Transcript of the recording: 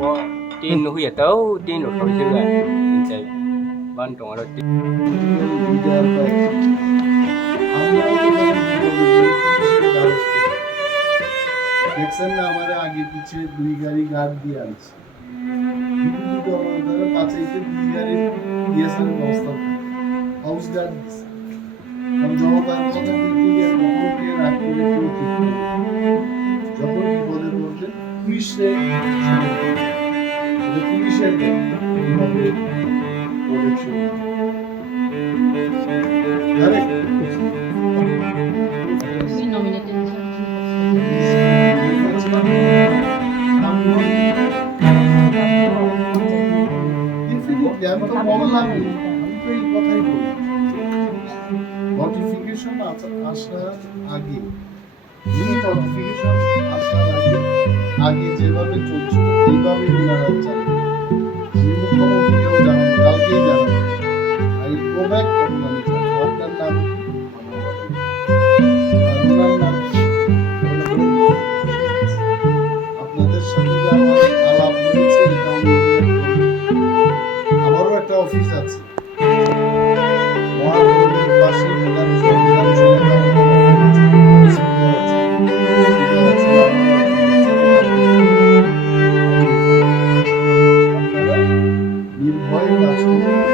tin nó huyệt tấu tin nó không chưa à tin chạy ban trong đó tin দেখছেন না আমাদের আগে পিছে 2 গাড়ি গার্ড দিয়ে আনছে বিভিন্ন ধরনের পাঁচাইতে 2 গাড়ি দিয়েছেন ব্যবস্থা হাউস গার্ড আর জনতার কথা কিন্তু কখনকে রাখতে কেউ ঠিক করে যখন বিপদে পড়বে পুলিশের কিভাবে প্রোটেকশন নোটিফিকেশন আসার আগে আগে যেভাবে চলছিল সেইভাবে ওনারা চালান আমি মুখ্যমন্ত্রীকেও জানাবো কালকেই জানাবো আই গো ব্যাক আপনার নাম ওনার নাম আপনাদের সাথে যে আমার আলাপ হয়েছে এটা আমি আমারও একটা অফিস আছে মহানগরের পাশে নির্ভয়ে কাজ করুন